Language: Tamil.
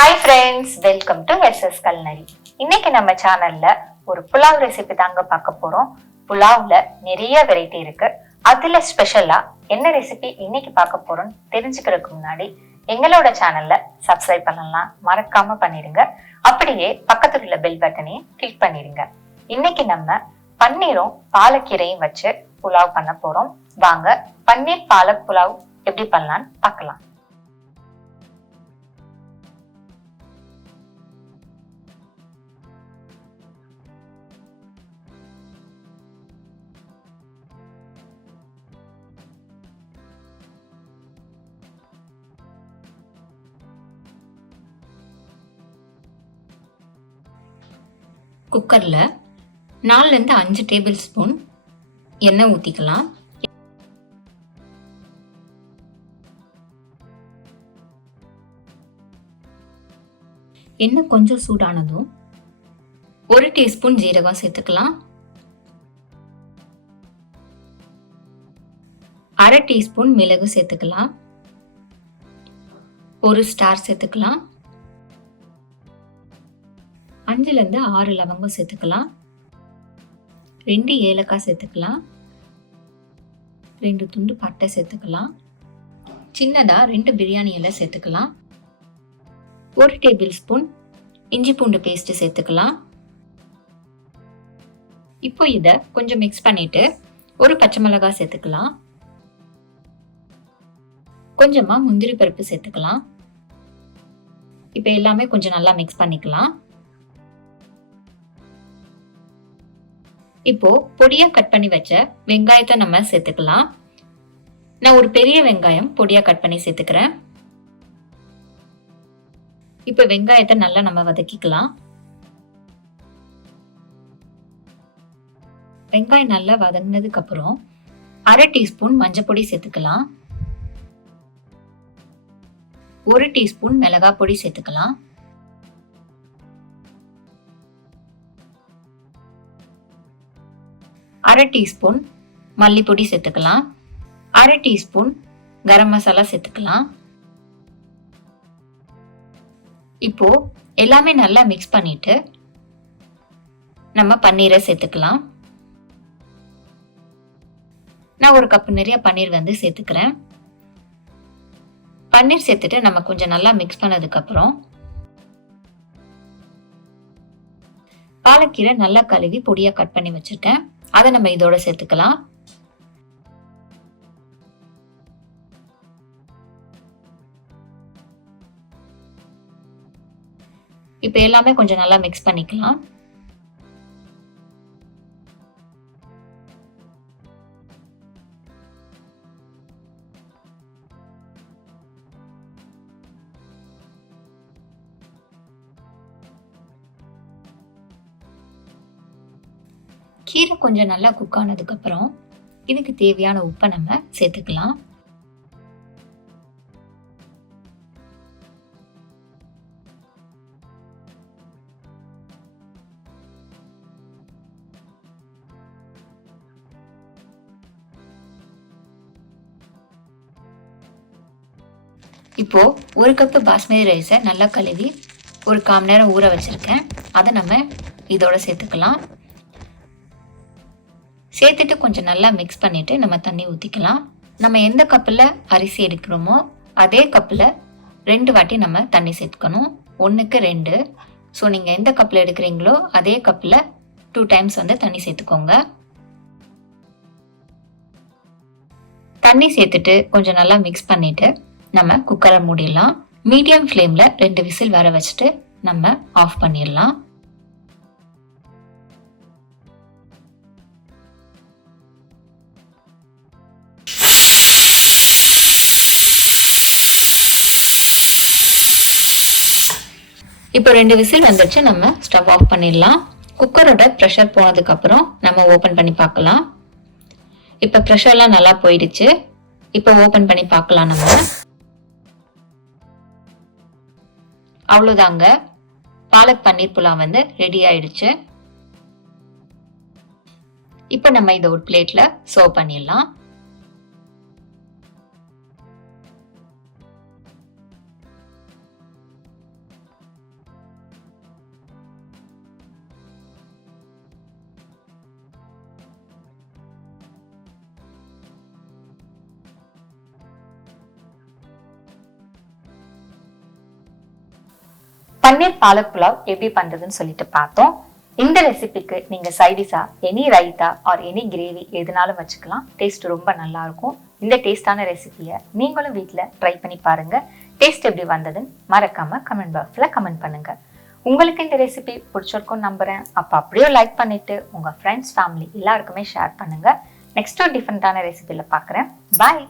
Hi friends, welcome to SS culinary. இன்னைக்கு நம்ம சேனல்ல ஒரு புலாவ் ரெசிபி தாங்க பார்க்க போறோம். புலாவ்ல நிறைய வெரைட்டி இருக்கு. அதுல ஸ்பெஷலா என்ன ரெசிபி இன்னைக்கு பார்க்க போறோம்னு தெரிஞ்சுக்கிறதுக்கு முன்னாடி எங்களோட சேனல்ல சப்ஸ்கிரைப் பண்ணலாம் மறக்காம பண்ணிடுங்க. அப்படியே பக்கத்துல உள்ள பெல் பட்டனையும் கிளிக் பண்ணிடுங்க. இன்னைக்கு நம்ம பன்னீரும் பாலக்கீரையும் வச்சு புலாவ் பண்ண போறோம். வாங்க பன்னீர் பாலக் புலாவ் எப்படி பண்ணலான்னு பார்க்கலாம். குக்கரில் 4லேருந்து 5 டேபிள் ஸ்பூன் எண்ணெய் ஊற்றிக்கலாம். எண்ணெய் கொஞ்சம் சூடானதும் 1 டீஸ்பூன் ஜீரகம் சேர்த்துக்கலாம். 1/2 டீஸ்பூன் மிளகு சேர்த்துக்கலாம். 1 ஸ்டார் சேர்த்துக்கலாம். 5லேருந்து 6 லவங்கம் சேர்த்துக்கலாம். 2 ஏலக்காய் சேர்த்துக்கலாம். 2 துண்டு பட்டை சேர்த்துக்கலாம். சின்னதாக 2 பிரியாணி இலை சேர்த்துக்கலாம். 1 டேபிள் ஸ்பூன் இஞ்சி பூண்டு பேஸ்ட்டு சேர்த்துக்கலாம். இப்போ இதை கொஞ்சம் மிக்ஸ் பண்ணிட்டு 1 பச்சை மிளகாய் சேர்த்துக்கலாம். கொஞ்சமாக முந்திரி பருப்பு சேர்த்துக்கலாம். இப்போ எல்லாமே கொஞ்சம் நல்லா மிக்ஸ் பண்ணிக்கலாம். இப்போ பொடியா கட் பண்ணி வச்ச வெங்காயத்தை நம்ம சேர்த்துக்கலாம். நான் ஒரு பெரிய வெங்காயம் பொடியா கட் பண்ணி சேர்த்துக்கிறேன். இப்போ வெங்காயத்தை நல்லா நம்ம வதக்கிக்கலாம். வெங்காயம் நல்லா வதங்கினதுக்கு அப்புறம் 1/2 டீஸ்பூன் மஞ்சள் பொடி சேர்த்துக்கலாம். 1 டீஸ்பூன் மிளகாய் பொடி சேர்த்துக்கலாம். 1/2 டீஸ்பூன் மல்லிப்பொடி சேர்த்துக்கலாம். 1/2 டீஸ்பூன் கரம் மசாலா சேர்த்துக்கலாம். இப்போ எல்லாமே நல்லா மிக்ஸ் பண்ணிட்டு நம்ம பன்னீரை சேர்த்துக்கலாம். நான் 1 கப் நிறைய பன்னீர் சேர்த்துக்கிறேன். பன்னீர் சேர்த்துட்டு நம்ம கொஞ்சம் நல்லா மிக்ஸ் பண்ணதுக்கு அப்புறம் பாலக்கீரை நல்லா கழுவி பொடியா கட் பண்ணி வச்சிருக்கேன். அதை நம்ம இதோட சேர்த்துக்கலாம். இப்போ எல்லாமே கொஞ்சம் நல்லா மிக்ஸ் பண்ணிக்கலாம். கீரை கொஞ்சம் நல்லா குக் ஆனதுக்கு அப்புறம் இதுக்கு தேவையான உப்பை நம்ம சேர்த்துக்கலாம். இப்போ 1 கப் பாஸ்மதி ரைஸை நல்லா கழுவி 1 கால் மணி நேரம் ஊற வச்சிருக்கேன். அதை நம்ம இதோட சேர்த்துக்கலாம். சேர்த்துட்டு கொஞ்சம் நல்லா மிக்ஸ் பண்ணிட்டு நம்ம தண்ணி ஊற்றிக்கலாம். நம்ம எந்த கப்பில் அரிசி எடுக்கிறோமோ அதே கப்பில் 2 வாட்டி நம்ம தண்ணி சேர்த்துக்கணும். 1க்கு 2. ஸோ நீங்கள் எந்த கப்பில் எடுக்கிறீங்களோ அதே கப்பில் 2 டைம்ஸ் தண்ணி சேர்த்துக்கோங்க. தண்ணி சேர்த்துட்டு கொஞ்சம் நல்லா மிக்ஸ் பண்ணிட்டு நம்ம குக்கரை மூடிடலாம். மீடியம் ஃப்ளேமில் 2 விசில் வர வச்சுட்டு நம்ம ஆஃப் பண்ணிடலாம். இப்போ 2 விசில் வந்துடுச்சு. நம்ம ஸ்டவ் ஆஃப் பண்ணிடலாம். குக்கரோட ப்ரெஷர் போனதுக்கு அப்புறம் நம்ம ஓப்பன் பண்ணி பார்க்கலாம். இப்போ ப்ரெஷர்லாம் நல்லா போயிடுச்சு. இப்போ ஓப்பன் பண்ணி பார்க்கலாம். நம்ம அவ்வளோதாங்க, பாலக் பன்னீர் புலாவ் ரெடி ஆயிடுச்சு. இப்போ நம்ம இதை ஒரு பிளேட்ல சர்வ் பண்ணிடலாம். பன்னீர் பாலக் புலாவ் எப்படி பண்றதுன்னு சொல்லிட்டு பார்த்தோம். இந்த ரெசிபிக்கு நீங்க சைடிஷா any raita or any gravy எதுனாலும் வச்சுக்கலாம். டேஸ்ட் ரொம்ப நல்லா இருக்கும். இந்த டேஸ்டான ரெசிபியை நீங்களும் வீட்டில் ட்ரை பண்ணி பாருங்க. டேஸ்ட் எப்படி வந்ததுன்னு மறக்காம கமெண்ட் பாக்ஸ்ல கமெண்ட் பண்ணுங்க. உங்களுக்கு இந்த ரெசிபி பிடிச்சிருக்கும்னு நம்புறேன். அப்போ அப்படியே லைக் பண்ணிட்டு உங்க ஃப்ரெண்ட்ஸ் ஃபேமிலி எல்லாருக்குமே ஷேர் பண்ணுங்க. நெக்ஸ்ட் ஒரு டிஃப்ரெண்டான ரெசிபியில் பார்க்குறேன். பாய்.